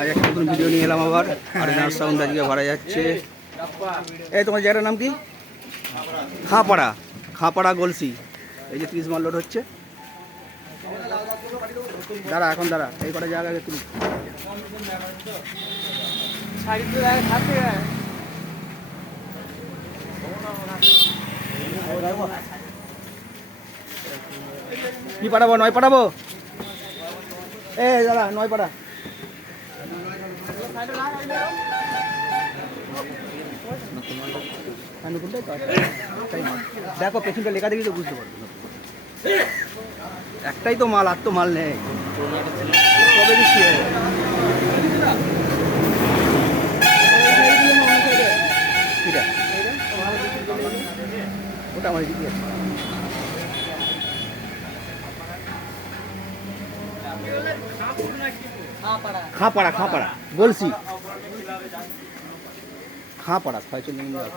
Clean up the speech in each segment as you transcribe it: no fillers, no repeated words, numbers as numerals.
আজ একটা নতুন ভিডিও নিয়ে এলাম আবার আরিনার সাউন্ড আজকে ভরা যাচ্ছে। এই তোমার জায়গাটার নাম কি? খাপাড়া, খাপাড়া গলসি। এই যে 30 মাল লোড হচ্ছে। দাঁড়া এখন দাঁড়া, এই কটা জায়গা আগে তুলি। কি পাঠাবো? 9 পাঠাবো? এ দাদা 9 পাঠা। দেখো পেছনটা লেখা দেখি তো বুঝতে পারবে। একটাই তো মাল, আর তো মাল নেই। কবে দিচ্ছি ওটা আমার দিকে খাপাড়া, খাপাড়া বলছি, খাপাড়া ছয় চল্লিশ মিনিট।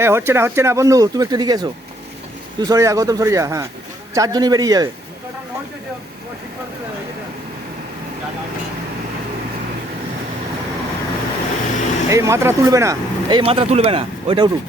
এ হচ্ছে না, হচ্ছে না বন্ধু, তুমি একটু দিকে এসো। তুই সরে যা, গৌতম সরে যা। হ্যাঁ, 4 জনই বেরিয়ে যাবে। এই মাত্রা তুলবে না, এই মাত্রা তুলবে না, ওইটা উঠুক।